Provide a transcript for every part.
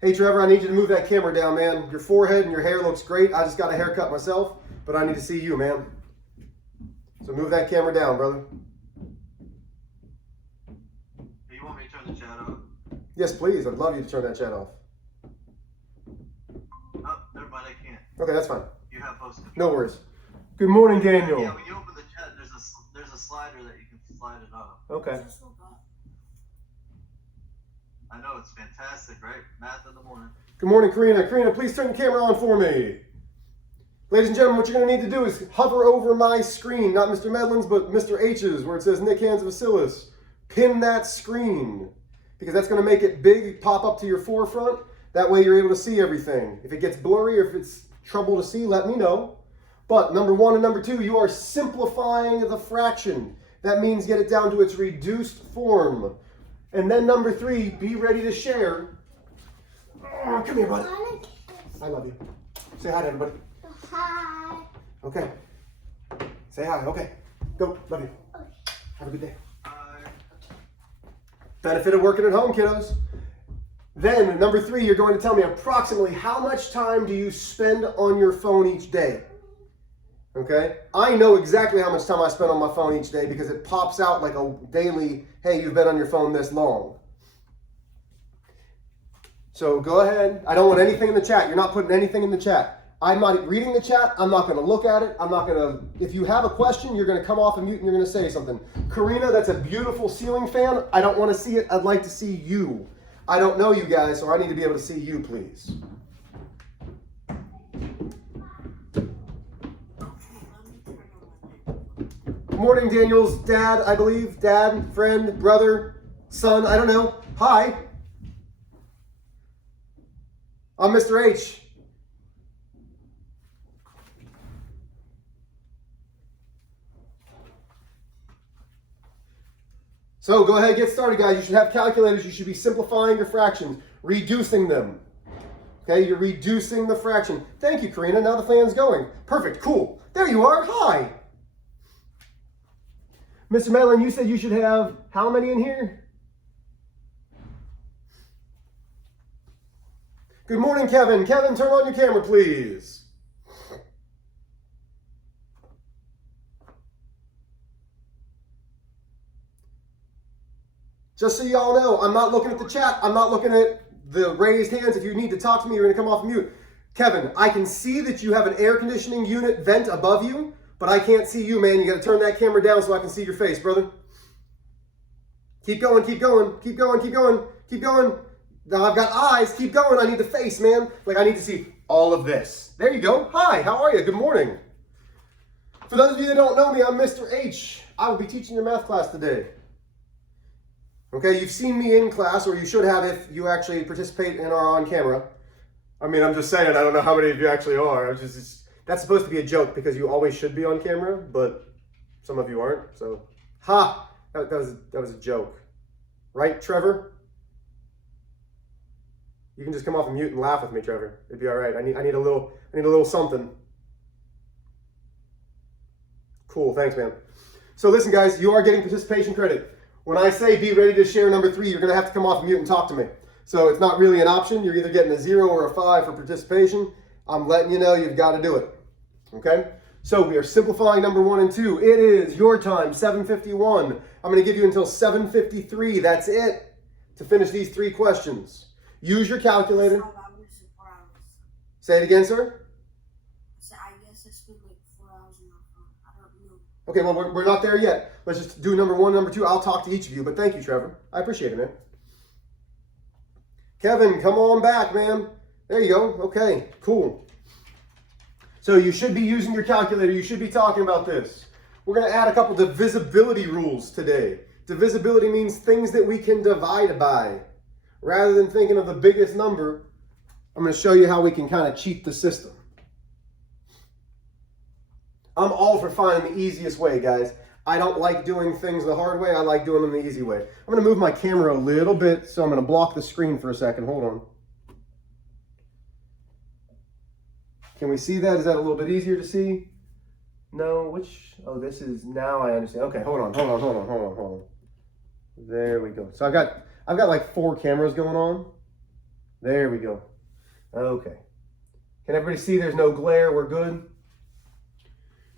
Hey Trevor, I need you to move that camera down, man. Your forehead and your hair looks great. I just got a haircut myself, but I need to see you, man. So move that camera down, brother. You want me to turn the chat off? Yes, please. I'd love you to turn that chat off. Oh, never mind, I can't. Okay, that's fine. You have post control. No worries. Good morning, Daniel. Yeah, when you open the chat, there's a slider that you can slide it off. Okay. I know, it's fantastic, right? Math in the morning. Good morning, Karina. Karina, please turn the camera on for me. Ladies and gentlemen, what you're going to need to do is hover over my screen, not Mr. Medlin's, but Mr. H's, where it says Nick Hands of Bacillus. Pin that screen, because that's going to make it big, pop up to your forefront. That way you're able to see everything. If it gets blurry or if it's trouble to see, let me know. But number 1 and number 2, you are simplifying the fraction. That means get it down to its reduced form. And then number 3, be ready to share. Oh, come here, buddy. I love you. Say hi to everybody. Hi. Okay. Say hi. Okay. Go. Love you. Have a good day. Benefit of working at home, kiddos. Then, number 3, you're going to tell me approximately how much time do you spend on your phone each day? Okay? I know exactly how much time I spend on my phone each day because it pops out like a daily, hey, you've been on your phone this long. So go ahead. I don't want anything in the chat. You're not putting anything in the chat. I'm not reading the chat. I'm not going to look at it. I'm not going to, if you have a question, you're going to come off of mute and you're going to say something. Karina, that's a beautiful ceiling fan. I don't want to see it. I'd like to see you. I don't know you guys, so I need to be able to see you, please. Good morning, Daniel's dad, I believe. Dad, friend, brother, son, I don't know. Hi. I'm Mr. H. So go ahead and get started, guys. You should have calculators. You should be simplifying your fractions, reducing them. Okay, you're reducing the fraction. Thank you, Karina. Now the fan's going. Perfect, cool. There you are. Hi. Mr. Medlin, you said you should have how many in here? Good morning, Kevin. Kevin, turn on your camera, please. Just so y'all know, I'm not looking at the chat. I'm not looking at the raised hands. If you need to talk to me, you're going to come off mute. Kevin, I can see that you have an air conditioning unit vent above you, but I can't see you, man. You got to turn that camera down so I can see your face, brother. Keep going, keep going, keep going, keep going, keep going. Now I've got eyes. Keep going. I need the face, man. Like I need to see all of this. There you go. Hi, how are you? Good morning. For those of you that don't know me, I'm Mr. H. I will be teaching your math class today. Okay, you've seen me in class, or you should have if you actually participate in our on camera. I mean, I'm just saying, I don't know how many of you actually are. That's supposed to be a joke because you always should be on camera, but some of you aren't. So, that was a joke. Right, Trevor? You can just come off of mute and laugh with me, Trevor. It'd be all right. I need a little something. Cool, thanks, man. So listen, guys, you are getting participation credit. When I say be ready to share number 3, you're going to have to come off mute and talk to me. So it's not really an option. You're either getting a 0 or a 5 for participation. I'm letting you know you've got to do it. Okay? So we are simplifying number 1 and 2. It is your time, 7:51. I'm going to give you until 7:53. That's it to finish these 3 questions. Use your calculator. Say it again, sir. I guess I spent like 4 hours on my phone. I don't know. Okay, well, we're not there yet. Let's just do number 1, number 2. I'll talk to each of you, but thank you, Trevor. I appreciate it, man. Kevin, come on back, man. There you go. Okay, cool. So you should be using your calculator. You should be talking about this. We're going to add a couple divisibility rules today. Divisibility means things that we can divide by. Rather than thinking of the biggest number, I'm going to show you how we can kind of cheat the system. I'm all for finding the easiest way, guys. I don't like doing things the hard way. I like doing them the easy way. I'm going to move my camera a little bit, so I'm going to block the screen for a second. Hold on. Can we see that? Is that a little bit easier to see? No, oh, this is, now I understand. Okay, hold on. There we go. So I've got like 4 cameras going on. There we go. Okay. Can everybody see there's no glare? We're good?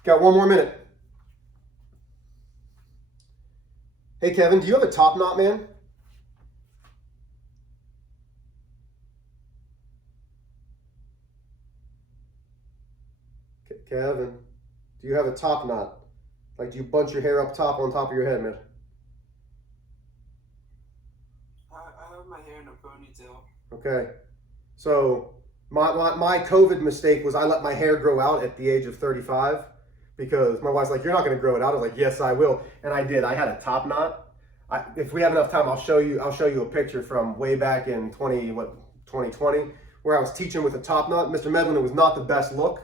Got one more minute. Hey, Kevin, do you have a top knot, man? Kevin, do you have a top knot? Like, do you bunch your hair up top on top of your head, man? I have my hair in a ponytail. Okay. So, my COVID mistake was I let my hair grow out at the age of 35 because my wife's like, you're not going to grow it out. I was like, yes, I will. And I did. I had a top knot. If we have enough time, I'll show you a picture from way back in 2020 where I was teaching with a top knot. Mr. Medlin, it was not the best look.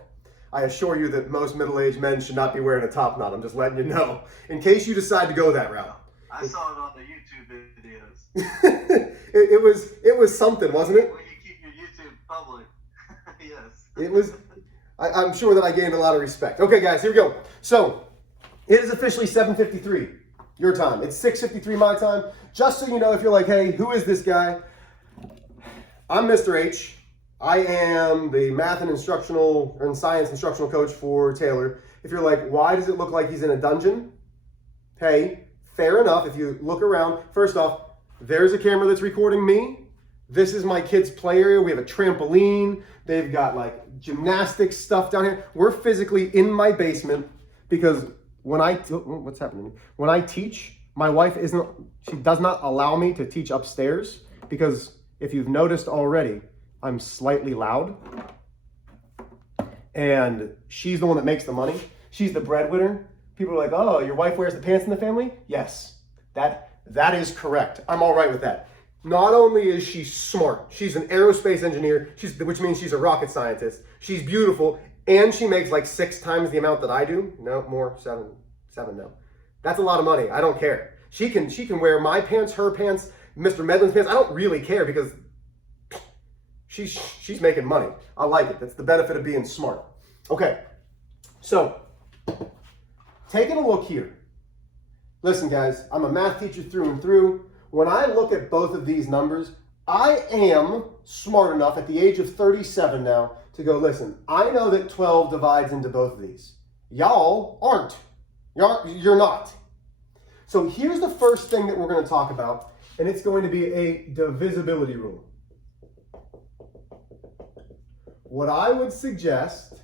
I assure you that most middle-aged men should not be wearing a top knot. I'm just letting you know, in case you decide to go that route. I saw it on the YouTube videos. it was something, wasn't it? When you keep your YouTube public. Yes. It was. I'm sure that I gained a lot of respect. Okay, guys, here we go. So it is officially 7:53 your time. It's 6:53 my time. Just so you know, if you're like, hey, who is this guy? I'm Mr. H. I am the math and science instructional coach for Taylor. If you're like, why does it look like he's in a dungeon? Hey, fair enough. If you look around, first off, there's a camera that's recording me. This is my kids' play area. We have a trampoline. They've got like gymnastics stuff down here. We're physically in my basement because when what's happening? When I teach, my wife she does not allow me to teach upstairs because if you've noticed already, I'm slightly loud, and she's the one that makes the money. She's the breadwinner. People are like, oh, your wife wears the pants in the family? Yes, that is correct. I'm all right with that. Not only is she smart, she's an aerospace engineer, which means she's a rocket scientist. She's beautiful, and she makes like 6 times the amount that I do. No, more, 7 no. That's a lot of money. I don't care. She can wear my pants, her pants, Mr. Medlin's pants. I don't really care because she's making money. I like it. That's the benefit of being smart. Okay, so taking a look here. Listen, guys, I'm a math teacher through and through. When I look at both of these numbers, I am smart enough at the age of 37 now to go, listen, I know that 12 divides into both of these. Y'all aren't. You're not. So here's the first thing that we're going to talk about, and it's going to be a divisibility rule. What I would suggest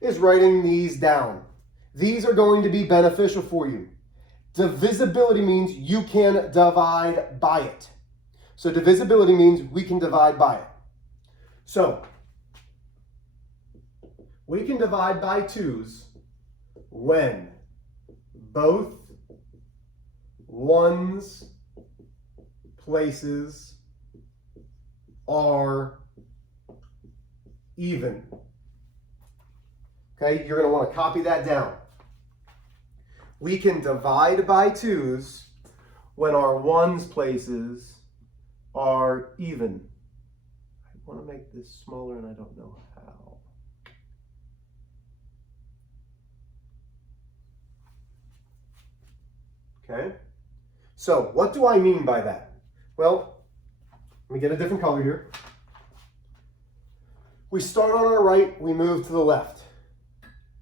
is writing these down. These are going to be beneficial for you. Divisibility means you can divide by it. So divisibility means we can divide by it. So we can divide by 2's when both ones places are even. Okay, you're going to want to copy that down. We can divide by 2's when our ones places are even. I want to make this smaller and I don't know how. Okay, so what do I mean by that? Well, let me get a different color here. We start on our right, we move to the left.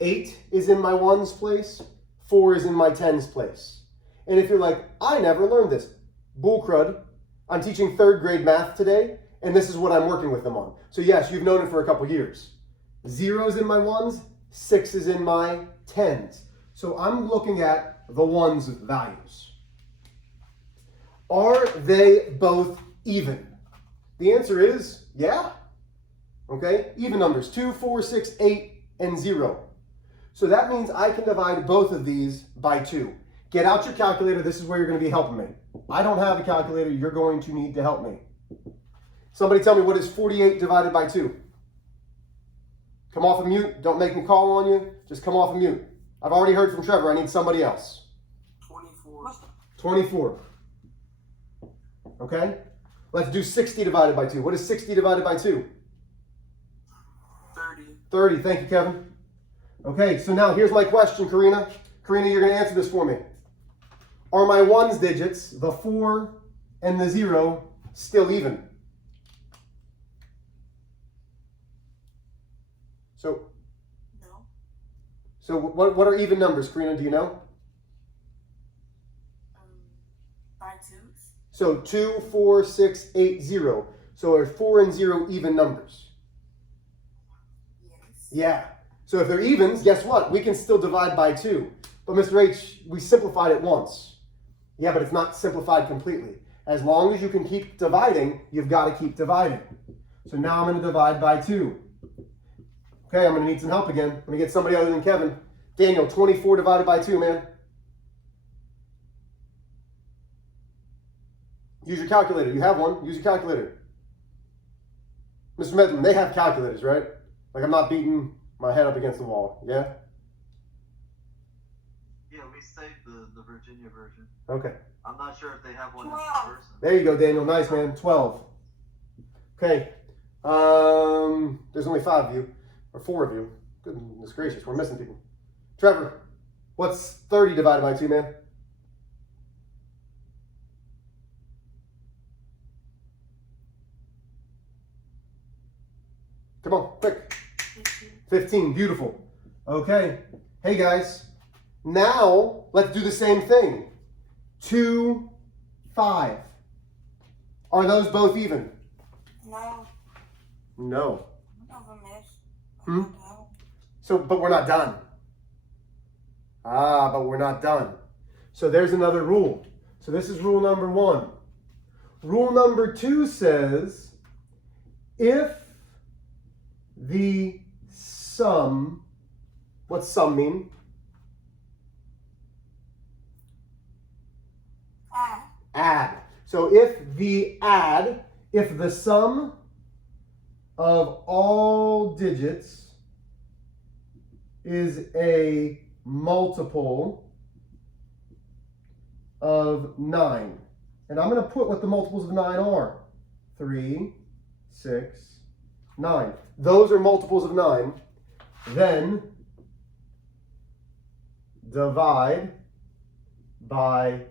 8 is in my ones place, 4 is in my tens place. And if you're like, I never learned this, bull crud, I'm teaching 3rd grade math today, and this is what I'm working with them on. So yes, you've known it for a couple years. 0 is in my ones, 6 is in my tens. So I'm looking at the ones values. Are they both even? The answer is yeah. Okay, even numbers, 2, 4, 6, 8, and 0. So that means I can divide both of these by 2. Get out your calculator. This is where you're going to be helping me. I don't have a calculator. You're going to need to help me. Somebody tell me, what is 48 divided by 2? Come off of mute. Don't make me call on you. Just come off of mute. I've already heard from Trevor. I need somebody else. 24. 24. Okay? Let's do 60 divided by 2. What is 60 divided by 2? 30. 30. Thank you, Kevin. Okay, so now here's my question, Karina. Karina, you're going to answer this for me. Are my ones digits, the 4 and the 0, still even? So, No. so what are even numbers, Karina? Do you know? By twos. So 2, 4, 6, 8, 0. So are 4 and 0 even numbers? Yes. Yeah. So if they're evens, guess what? We can still divide by 2. But Mr. H, we simplified it once. Yeah, but it's not simplified completely. As long as you can keep dividing, you've got to keep dividing. So now I'm going to divide by 2. Okay, I'm going to need some help again. Let me get somebody other than Kevin. Daniel, 24 divided by 2, man. Use your calculator. You have one. Use your calculator. Mr. Medlin, they have calculators, right? Like I'm not beating my head up against the wall. Yeah? Yeah, we saved the Virginia version. Okay. I'm not sure if they have one in 12. person. There you go, Daniel. Nice, man. 12. Okay. There's only 5 of you. Or 4 of you. Goodness gracious, we're missing people. Trevor, what's 30 divided by 2, man? Come on, quick. 15. 15, beautiful. Okay. Hey, guys. Now, let's do the same thing. 2, 5. Are those both even? No. No. One of them is. Hmm? No. So, but we're not done. Ah, but we're not done. So there's another rule. So this is rule number 1. Rule number 2 says, if the sum, what's sum mean? Add. So if the sum of all digits is a multiple of 9. And I'm going to put what the multiples of 9 are. 3, 6, 9. Those are multiples of 9. Then divide by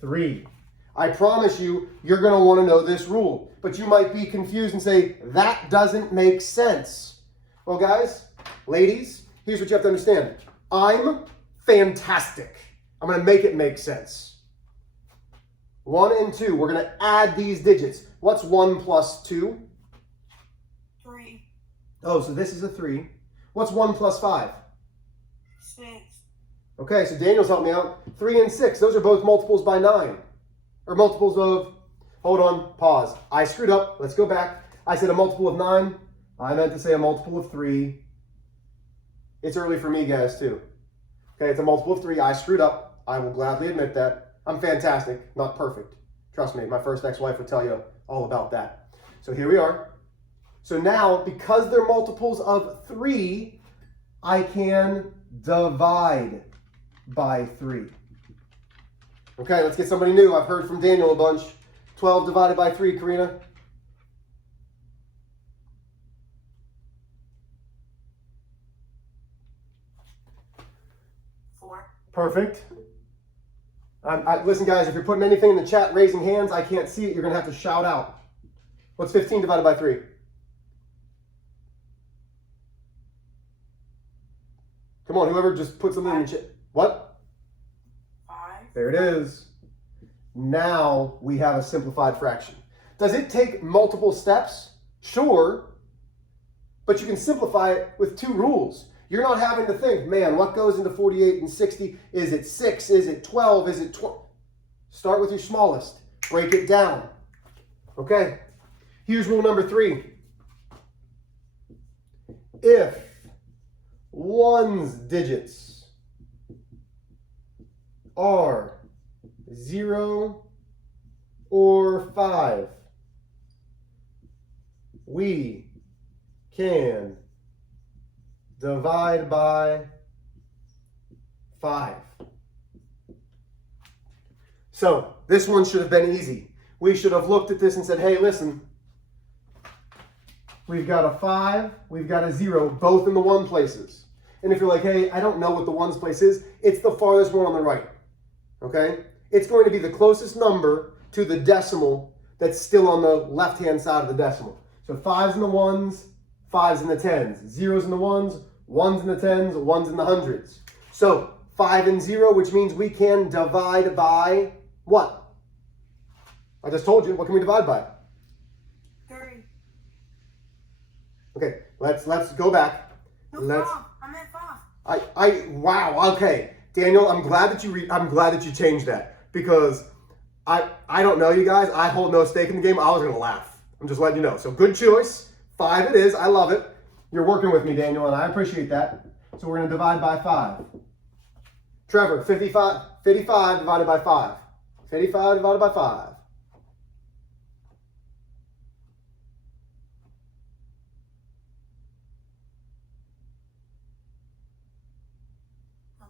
3. I promise you, you're going to want to know this rule. But you might be confused and say, that doesn't make sense. Well, guys, ladies, here's what you have to understand. I'm fantastic. I'm going to make it make sense. 1 and 2, we're going to add these digits. What's 1 plus 2? 3. Oh, so this is a 3. What's 1 plus 5? 6. Okay, so Daniel's helped me out. 3 and 6, those are both multiples by 9. Or multiples of, hold on, pause. I screwed up. Let's go back. I said a multiple of 9. I meant to say a multiple of 3. It's early for me, guys, too. Okay, it's a multiple of 3. I screwed up. I will gladly admit that. I'm fantastic, not perfect. Trust me, my first ex-wife would tell you all about that. So here we are. So now, because they're multiples of 3, I can divide by 3. Okay, let's get somebody new. I've heard from Daniel a bunch. 12 divided by 3, Karina. Perfect. Listen, guys, if you're putting anything in the chat, raising hands, I can't see it. You're going to have to shout out. What's 15 divided by 3? Come on, whoever just put something in the chat. What? 5. There it is. Now we have a simplified fraction. Does it take multiple steps? Sure. But you can simplify it with 2 rules. You're not having to think, man, what goes into 48 and 60? Is it 6? Is it 12? Is it 12? Start with your smallest. Break it down. Okay. Here's rule number 3. If one's digits are 0 or 5, we can divide by 5. So this one should have been easy. We should have looked at this and said, hey, listen, we've got a 5, we've got a 0, both in the 1 places. And if you're like, hey, I don't know what the 1's place is, it's the farthest one on the right. Okay? It's going to be the closest number to the decimal that's still on the left-hand side of the decimal. So 5's in the 1's, 5s and the 10s, 0s and the 1s, 1s and the 10s, 1s and the hundreds. So 5 and 0, which means we can divide by what? I just told you. What can we divide by? 3. Okay, let's go back. No, Let's. 5. I'm at 5. Wow. Okay, Daniel, I'm glad that you changed that, because I don't know you guys. I hold no stake in the game. I was gonna laugh. I'm just letting you know. So good choice. 5 it is. I love it. You're working with me, Daniel, and I appreciate that. So we're gonna divide by 5. Trevor, 55 divided by 5. 55 divided by 5.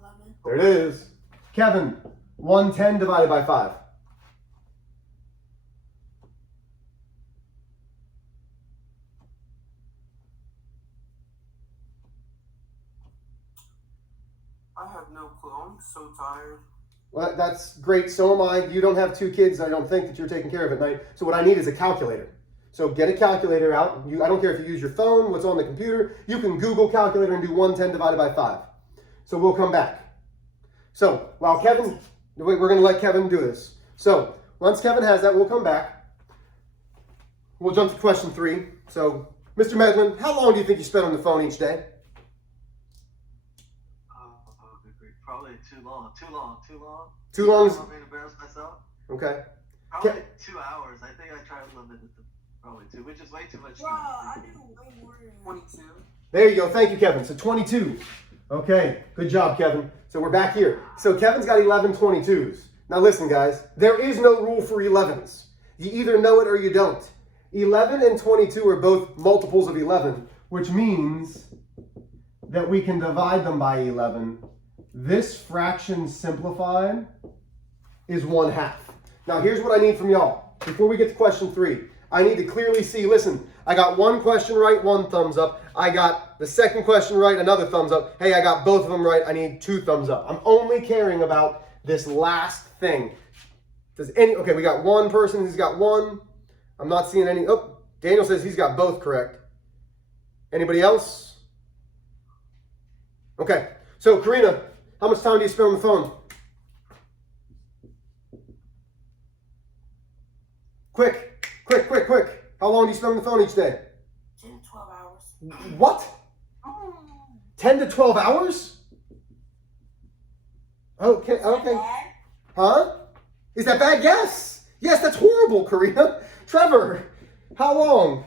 11. There it is. Kevin, 110 divided by 5. I have no clue. I'm so tired. Well, that's great. So am I. You don't have 2 kids, I don't think, that you're taking care of at night. So what I need is a calculator. So get a calculator out. I don't care if you use your phone, what's on the computer. You can Google calculator and do 110 divided by 5. So we'll come back. So while Kevin, we're going to let Kevin do this. So once Kevin has that, we'll come back. We'll jump to question 3. So Mr. Medlin, how long do you think you spend on the phone each day? Good grief. Probably too long. Too long. Too long? I'm going to embarrass myself. Okay. Probably 2 hours. I think I try to limit it to probably 2, which is way too much Bro, I time. do way more than that. 22. There you go. Thank you, Kevin. So 22. Okay. Good job, Kevin. So we're back here. So Kevin's got 11 22s. Now listen, guys. There is no rule for 11s. You either know it or you don't. 11 and 22 are both multiples of 11, which means that we can divide them by 11. This fraction simplified is 1/2. Now here's what I need from y'all. Before we get to question 3, I need to clearly see, listen, I got 1 question right, 1 thumbs up. I got the second question right, another thumbs up. Hey, I got both of them right, I need 2 thumbs up. I'm only caring about this last thing. Okay, we got 1 person who's got 1. I'm not seeing any. Oh, Daniel says he's got both correct. Anybody else? Okay, so Karina, how much time do you spend on the phone? Quick. How long do you spend on the phone each day? 10 to 12 hours. What? 10 to 12 hours? Okay. Dad? Huh? Is that bad? Yes. Yes, that's horrible, Karina. Trevor, how long?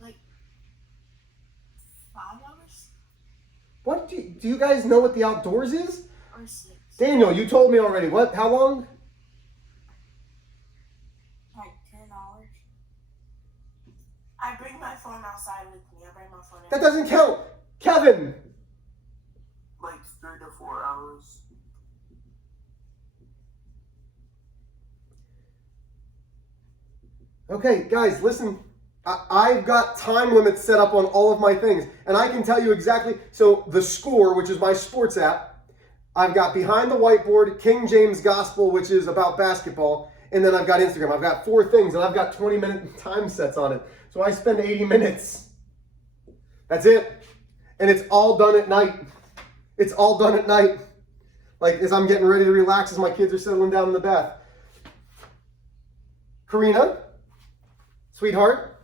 Like 5 hours? What do you guys know what the outdoors is? Or 6? Daniel, you told me already. What? How long? Like 10 hours. I bring my phone outside with me. I bring my phone That doesn't count. Kevin. Like 3 to 4 hours. Okay, guys, listen. I've got time limits set up on all of my things, and I can tell you exactly. So the Score, which is my sports app, I've got Behind the Whiteboard, King James Gospel, which is about basketball, and then I've got Instagram. I've got 4 things, and I've got 20-minute time sets on it. So I spend 80 minutes. That's it. And it's all done at night. It's all done at night. Like as I'm getting ready to relax, as my kids are settling down in the bath. Karina, sweetheart,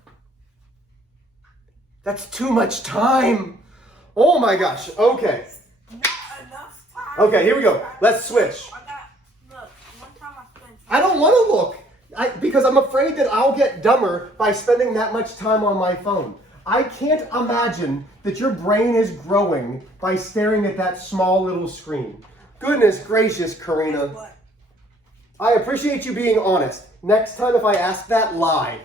that's too much time. Oh my gosh. Okay. Not enough time. Okay, here we go. Let's switch. Look, one time I spent. I don't want to look because I'm afraid that I'll get dumber by spending that much time on my phone. I can't imagine that your brain is growing by staring at that small little screen. Goodness gracious, Karina. What? I appreciate you being honest. Next time if I ask that, lie.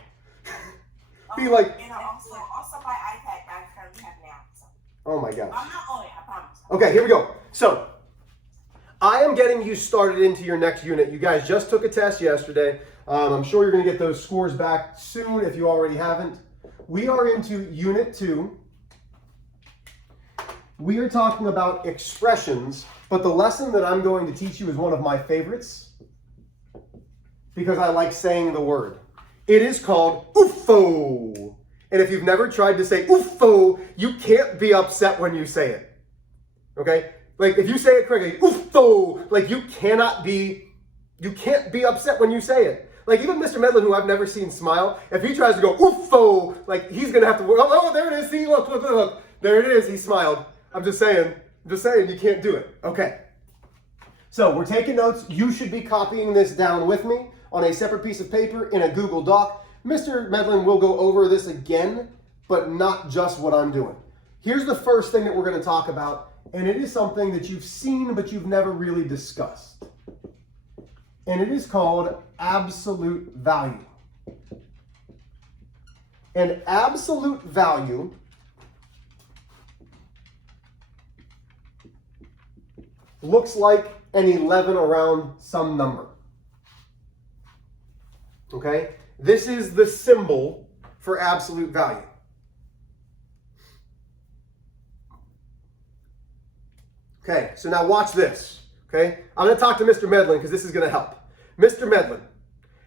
Be like, And also my iPad I currently have now. So. oh my gosh. I'm not on it, I promise. Okay, here we go. So, I am getting you started into your next unit. You guys just took a test yesterday. I'm sure you're going to get those scores back soon if you already haven't. We are into Unit 2. We are talking about expressions, but the lesson that I'm going to teach you is one of my favorites because I like saying the word. It is called OofO. And if you've never tried to say OofO, you can't be upset when you say it. Okay? Like if you say it correctly, OofO, like you can't be upset when you say it. Like even Mr. Medlin, who I've never seen smile, if he tries to go OofO, like he's gonna have to, oh, there it is, see, look. There it is, he smiled. I'm just saying, you can't do it. Okay. So we're taking notes. You should be copying this down with me on a separate piece of paper in a Google Doc. Mr. Medlin will go over this again, but not just what I'm doing. Here's the first thing that we're going to talk about, and it is something that you've seen, but you've never really discussed. And it is called absolute value. And absolute value looks like an 11 around some number. Okay? This is the symbol for absolute value. Okay, so now watch this. Okay? I'm going to talk to Mr. Medlin because this is going to help. Mr. Medlin,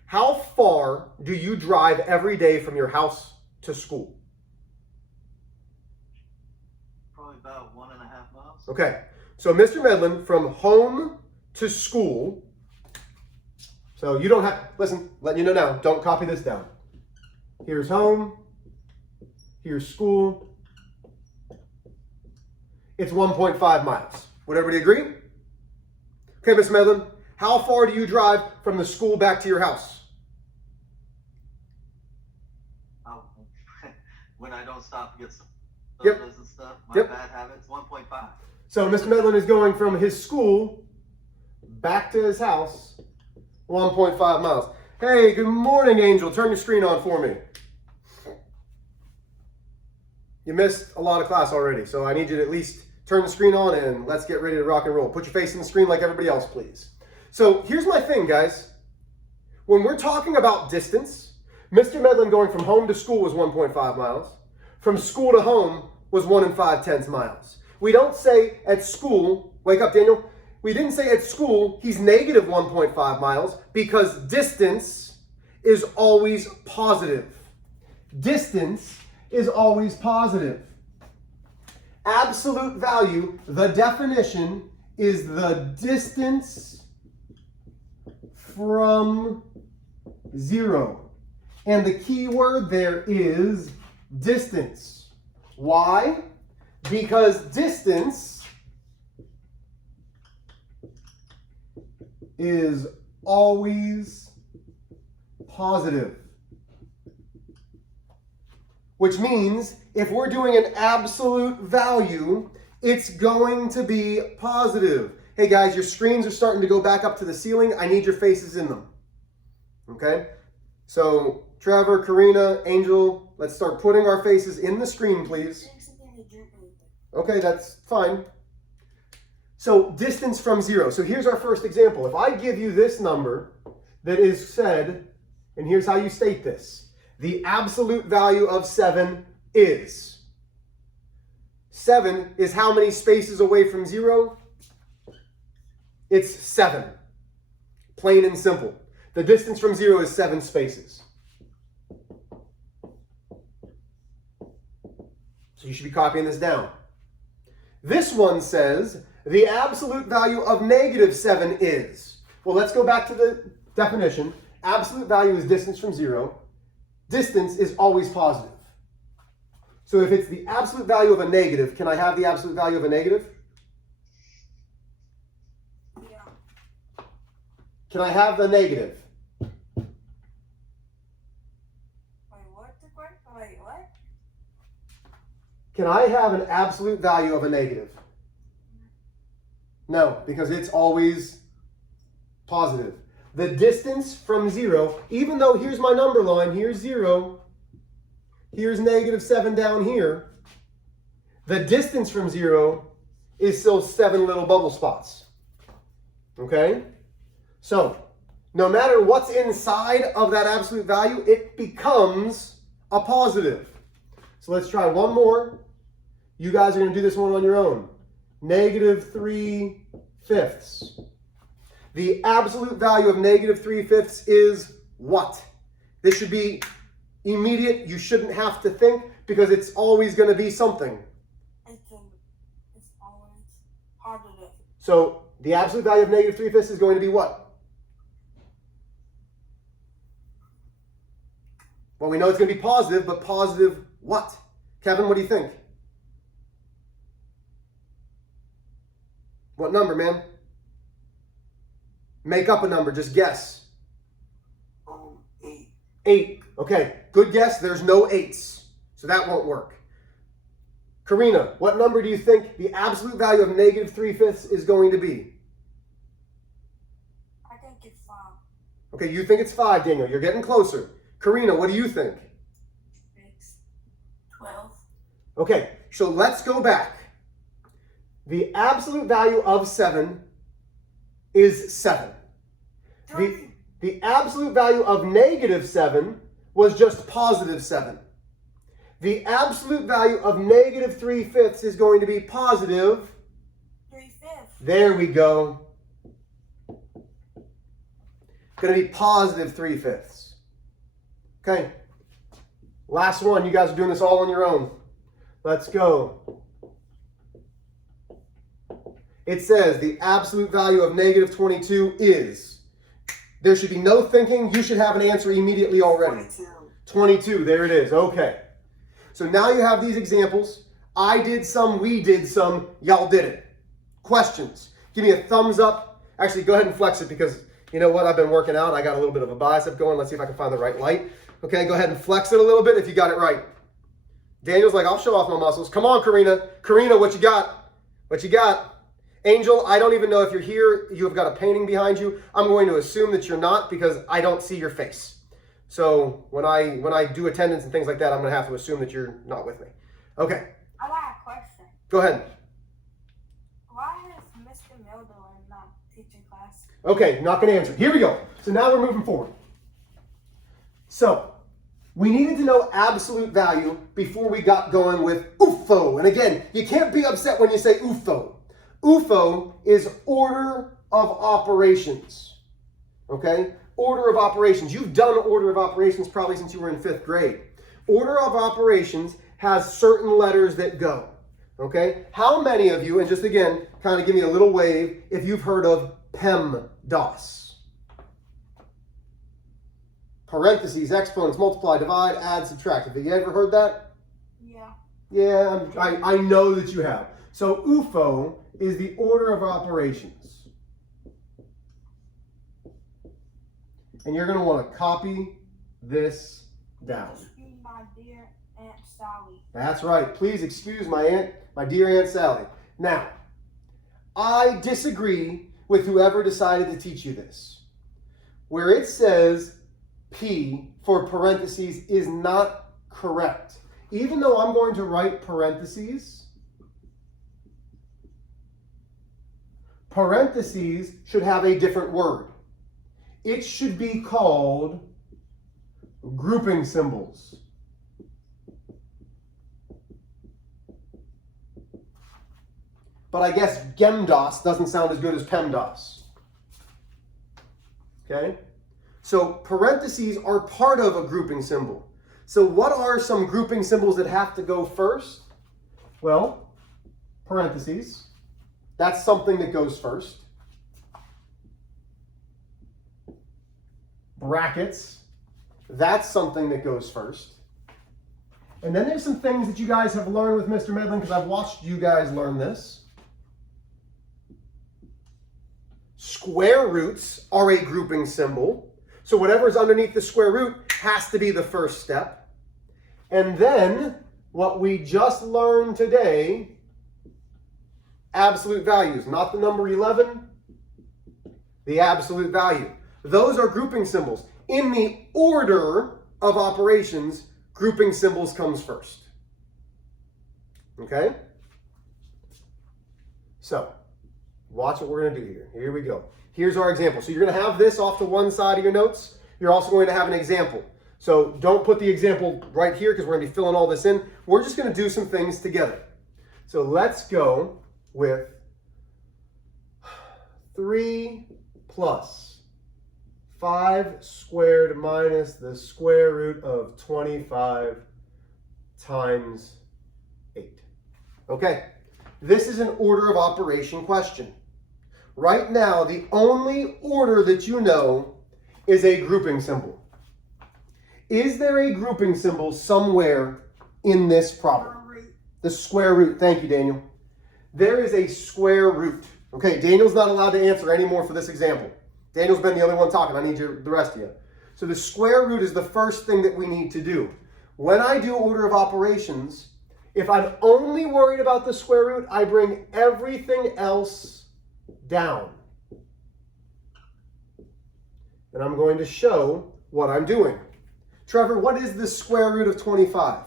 how far do you drive every day from your house to school? Probably about 1.5 miles. Okay, so Mr. Medlin, from home to school, so you don't have, listen, letting you know now, don't copy this down. Here's home, here's school. It's 1.5 miles. Would everybody agree? Okay, Mr. Medlin, how far do you drive from the school back to your house? When I don't stop to get some Yep. sodas and stuff, my Yep. bad habits, 1.5. So Mr. Medlin is going from his school back to his house, 1.5 miles. Hey, good morning, Angel. Turn your screen on for me. You missed a lot of class already, so I need you to at least turn the screen on and let's get ready to rock and roll. Put your face in the screen like everybody else, please. So here's my thing, guys. When we're talking about distance, Mr. Medlin going from home to school was 1.5 miles. From school to home was 1 5/10 miles. We don't say at school, wake up, Daniel. We didn't say at school he's negative 1.5 miles because distance is always positive. Distance is always positive. Absolute value, the definition is the distance from zero. And the key word there is distance. Why? Because distance is always positive. Which means if we're doing an absolute value, it's going to be positive. Hey guys, your screens are starting to go back up to the ceiling. I need your faces in them. Okay? So Trevor, Karina, Angel, let's start putting our faces in the screen, please. Okay, that's fine. So distance from zero. So here's our first example. If I give you this number that is said, and here's how you state this. The absolute value of 7 is. 7 is how many spaces away from 0? It's 7. Plain and simple. The distance from 0 is 7 spaces. So you should be copying this down. This one says the absolute value of negative 7 is. Well, let's go back to the definition. Absolute value is distance from 0. Distance is always positive. So if it's the absolute value of a negative, can I have the absolute value of a negative? Yeah. Can I have the negative? Wait, what? Can I have an absolute value of a negative? No, because it's always positive. The distance from 0, even though here's my number line, here's 0, here's negative 7 down here, the distance from 0 is still 7 little bubble spots. Okay? So, no matter what's inside of that absolute value, it becomes a positive. So let's try one more. You guys are going to do this one on your own. Negative 3/5. The absolute value of negative 3/5 is what? This should be Immediate, you shouldn't have to think because it's always going to be something. It's always positive. So the absolute value of negative 3/5 is going to be what? Well, we know it's going to be positive, but positive what? Kevin, what do you think? What number, man? Make up a number, just guess. 8. 8. Okay, good guess. There's no 8s, so that won't work. Karina, what number do you think the absolute value of negative 3/5 is going to be? I think it's 5. Okay, you think it's 5, Daniel. You're getting closer. Karina, what do you think? 6. 12. Okay, so let's go back. The absolute value of 7 is 7. 3. The absolute value of negative 7 was just positive 7. The absolute value of negative 3/5 is going to be positive. 3/5. There we go. Going to be positive 3/5. Okay. Last one. You guys are doing this all on your own. Let's go. It says the absolute value of negative 22 is. There should be no thinking. You should have an answer immediately already. 22. 22. There it is. Okay. So now you have these examples. I did some, we did some, y'all did it. Questions? Give me a thumbs up. Actually, go ahead and flex it because you know what? I've been working out. I got a little bit of a bicep going. Let's see if I can find the right light. Okay, go ahead and flex it a little bit if you got it right. Daniel's like, I'll show off my muscles. Come on, Karina. Karina, what you got? What you got? Angel, I don't even know if you're here. You have got a painting behind you. I'm going to assume that you're not because I don't see your face. So when I do attendance and things like that, I'm going to have to assume that you're not with me. Okay. I got a question. Go ahead. Why is Mr. Mildew not teaching class? Okay, not going to answer. Here we go. So now we're moving forward. So we needed to know absolute value before we got going with OofO. And again, you can't be upset when you say OofO. OofO is order of operations. Okay? Order of operations. You've done order of operations probably since you were in 5th grade. Order of operations has certain letters that go. Okay? How many of you, and just again, kind of give me a little wave, if you've heard of PEMDAS? Parentheses, exponents, multiply, divide, add, subtract. Have you ever heard that? Yeah. Yeah, I know that you have. So OofO is the order of operations. And you're going to want to copy this down. Excuse my dear Aunt Sally. That's right. Please excuse my dear Aunt Sally. Now, I disagree with whoever decided to teach you this. Where it says P for parentheses is not correct. Even though I'm going to write parentheses, parentheses should have a different word. It should be called grouping symbols. But I guess GEMDAS doesn't sound as good as PEMDAS. Okay? So parentheses are part of a grouping symbol. So what are some grouping symbols that have to go first? Well, parentheses. That's something that goes first. Brackets. That's something that goes first. And then there's some things that you guys have learned with Mr. Medlin because I've watched you guys learn this. Square roots are a grouping symbol. So whatever's underneath the square root has to be the first step. And then what we just learned today, absolute values, not the number 11, the absolute value. Those are grouping symbols. In the order of operations, grouping symbols comes first. Okay? So, watch what we're going to do here. Here we go. Here's our example. So you're going to have this off to one side of your notes. You're also going to have an example. So don't put the example right here because we're going to be filling all this in. We're just going to do some things together. So let's go with 3 plus 5 squared minus the square root of 25 times 8. Okay, this is an order of operation question. Right now, the only order that you know is a grouping symbol. Is there a grouping symbol somewhere in this problem? The square root. Thank you, Daniel. There is a square root. Okay, Daniel's not allowed to answer anymore for this example. Daniel's been the only one talking. I need the rest of you. So the square root is the first thing that we need to do. When I do order of operations, if I'm only worried about the square root, I bring everything else down. And I'm going to show what I'm doing. Trevor, what is the square root of 25?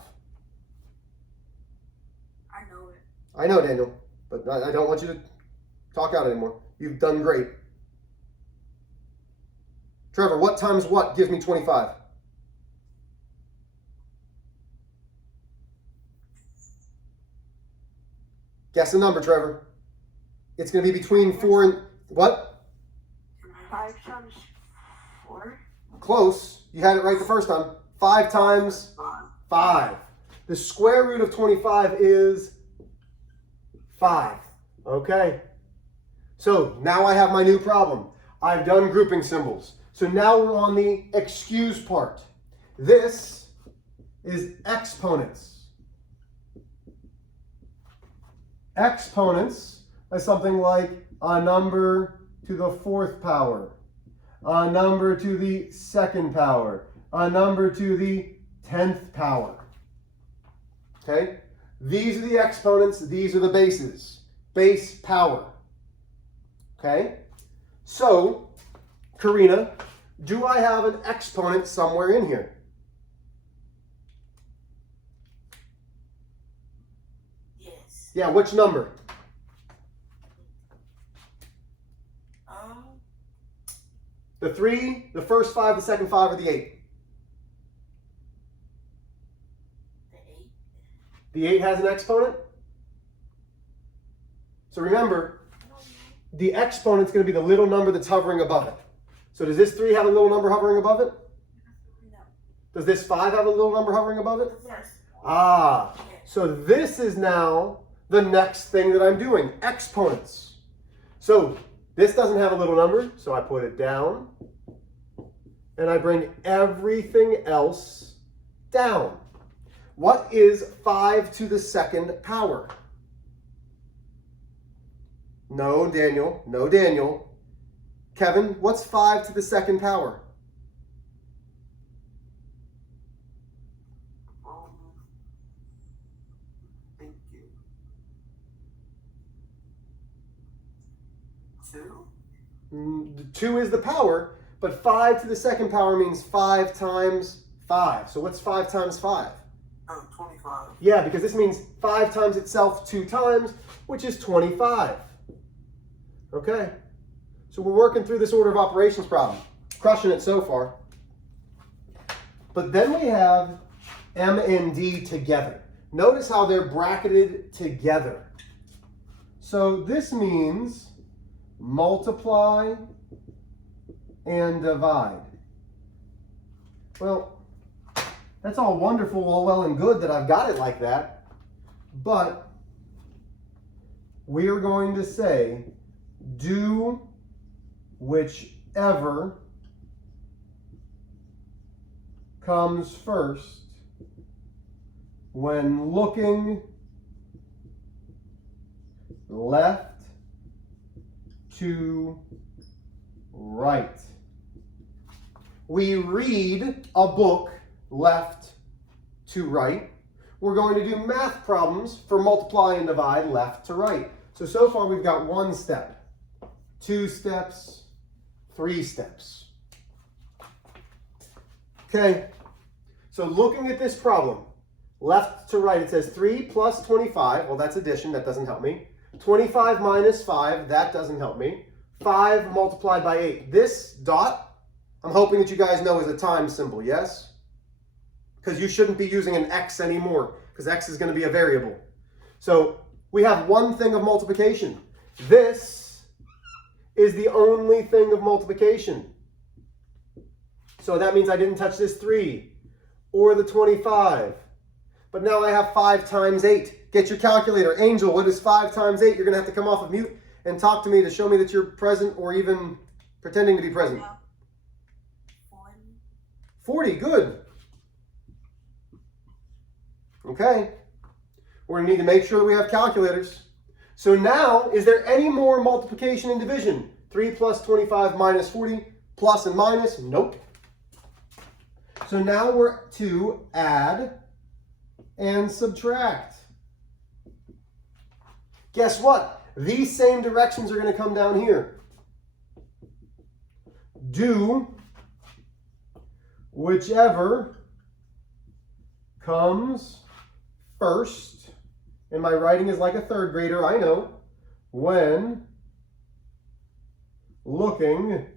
I know it. I know, Daniel, but I don't want you to talk out anymore. You've done great. Trevor, what times what gives me 25? Guess the number, Trevor. It's going to be between 4 and what? 5 times 4? Close. You had it right the first time. 5 times 5. The square root of 25 is 5. Okay. So now I have my new problem. I've done grouping symbols. So now we're on the excuse part. This is exponents. Exponents is something like a number to the 4th power, a number to the 2nd power, a number to the 10th power. Okay? These are the exponents, these are the bases. Base power. Okay? So, Karina, do I have an exponent somewhere in here? Yes. Yeah, which number? The 3, the first 5, the second 5, or the 8? The 8. The 8 has an exponent? So remember, the exponent's going to be the little number that's hovering above it. So does this 3 have a little number hovering above it? No. Does this 5 have a little number hovering above it? Yes. Ah, so this is now the next thing that I'm doing, exponents. So this doesn't have a little number, so I put it down, and I bring everything else down. What is 5 to the 2nd power? No, Daniel. No, Daniel. Kevin, what's 5 to the 2nd power? Thank you. 2? 2 is the power, but 5 to the 2nd power means 5 times 5. So what's 5 times 5? Oh, 25. Yeah, because this means 5 times itself 2 times, which is 25. Okay, so we're working through this order of operations problem. Crushing it so far. But then we have M and D together. Notice how they're bracketed together. So this means multiply and divide. Well, that's all wonderful, all well and good that I've got it like that, but we are going to say do whichever comes first when looking left to right. We read a book left to right. We're going to do math problems for multiply and divide left to right. So far we've got 1 step, 2 steps, 3 steps. Okay, so looking at this problem, left to right, it says 3 plus 25. Well, that's addition. That doesn't help me. 25 minus 5. That doesn't help me. 5 multiplied by 8. This dot, I'm hoping that you guys know is a times symbol, yes? Because you shouldn't be using an x anymore, because x is going to be a variable. So we have one thing of multiplication. This is the only thing of multiplication. So that means I didn't touch this 3 or the 25. But now I have 5 times 8. Get your calculator. Angel, what is 5 times 8? You're going to have to come off of mute and talk to me to show me that you're present or even pretending to be present. 40. 40, good. Okay. We're going to need to make sure that we have calculators. So now, is there any more multiplication and division? 3 plus 25 minus 40, plus and minus? Nope. So now we're to add and subtract. Guess what? These same directions are going to come down here. Do whichever comes first. And my writing is like a third grader, I know. When looking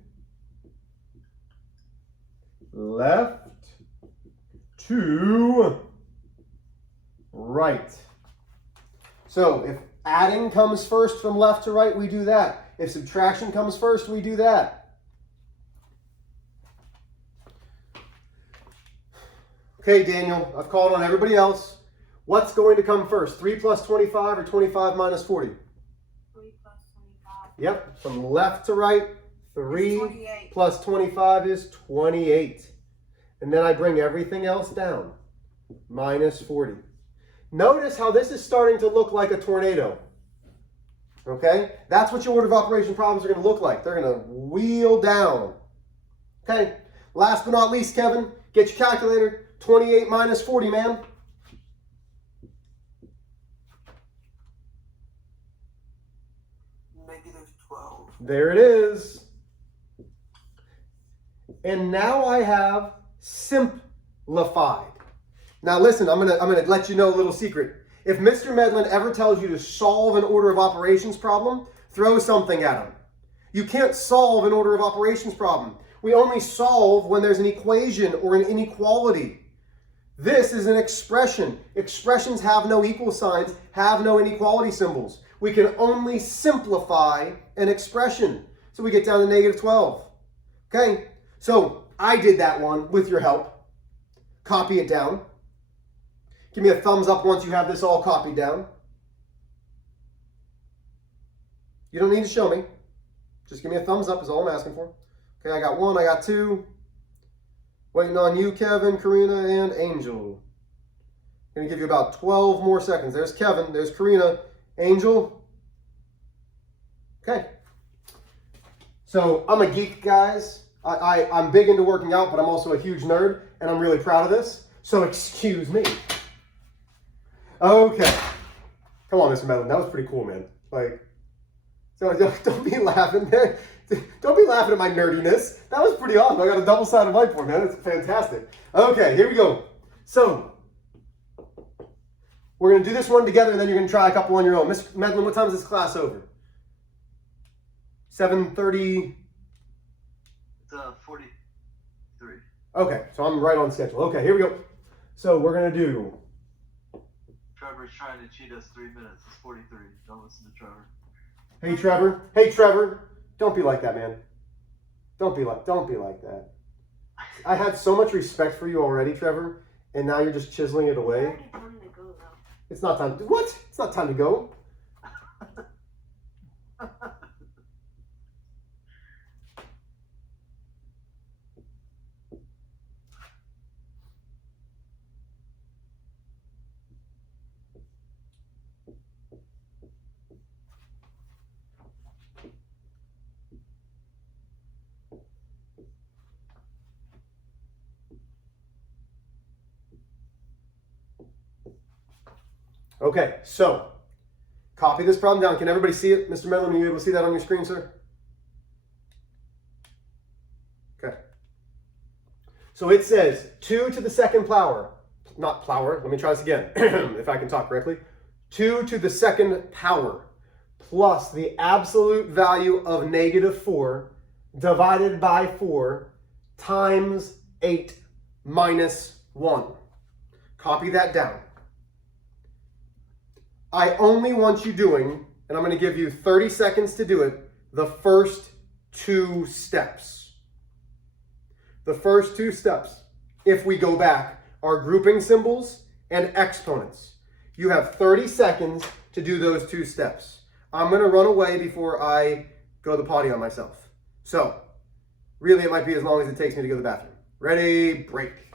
left to right. So if adding comes first from left to right, we do that. If subtraction comes first, we do that. Okay, Daniel, I've called on everybody else. What's going to come first? 3 plus 25 or 25 minus 40? 3 plus 25. Yep, from left to right, 3 28. plus 25 is 28. And then I bring everything else down, minus 40. Notice how this is starting to look like a tornado. Okay? That's what your order of operation problems are going to look like. They're going to wheel down. Okay? Last but not least, Kevin, get your calculator. 28 minus 40, man. -12. There it is. And now I have simplified. Now listen, I'm gonna let you know a little secret. If Mr. Medlin ever tells you to solve an order of operations problem, throw something at him. You can't solve an order of operations problem. We only solve when there's an equation or an inequality. This is an expression. Expressions have no equal signs, have no inequality symbols. We can only simplify an expression. So we get down to -12. Okay, so I did that one with your help. Copy it down. Give me a thumbs up once you have this all copied down. You don't need to show me. Just give me a thumbs up is all I'm asking for. Okay, I got 1, I got 2. Waiting on you, Kevin, Karina, and Angel. I'm going to give you about 12 more seconds. There's Kevin, there's Karina, Angel. Okay. So I'm a geek, guys. I'm big into working out, but I'm also a huge nerd, and I'm really proud of this. So excuse me. Okay. Come on, Mr. Medlin. That was pretty cool, man. Like, so don't be laughing there. Don't be laughing at my nerdiness. That was pretty awesome. I got a double-sided whiteboard, man. It's fantastic. Okay, here we go. So, we're going to do this one together, and then you're going to try a couple on your own. Mr. Medlin, what time is this class over? 7:30? It's 43. Okay, so I'm right on schedule. Okay, here we go. So, we're going to do... Trevor's trying to cheat us 3 minutes. It's 43. Don't listen to Trevor. Hey, Trevor. Hey, Trevor. Don't be like that, man. Don't be like that. I had so much respect for you already, Trevor, and now you're just chiseling it away. It's already time to go, though. It's not time. What? It's not time to go. Okay, so copy this problem down. Can everybody see it? Mr. Medlin, are you able to see that on your screen, sir? Okay. So it says 2 to the second power, not power, let me try this again, if I can talk correctly. 2 to the second power plus the absolute value of -4 divided by 4 times 8 minus 1. Copy that down. I only want you doing, and I'm going to give you 30 seconds to do it, the first 2 steps. The first two steps, if we go back, are grouping symbols and exponents. You have 30 seconds to do those two steps. I'm going to run away before I go to the potty on myself. So, really, it might be as long as it takes me to go to the bathroom. Ready, break.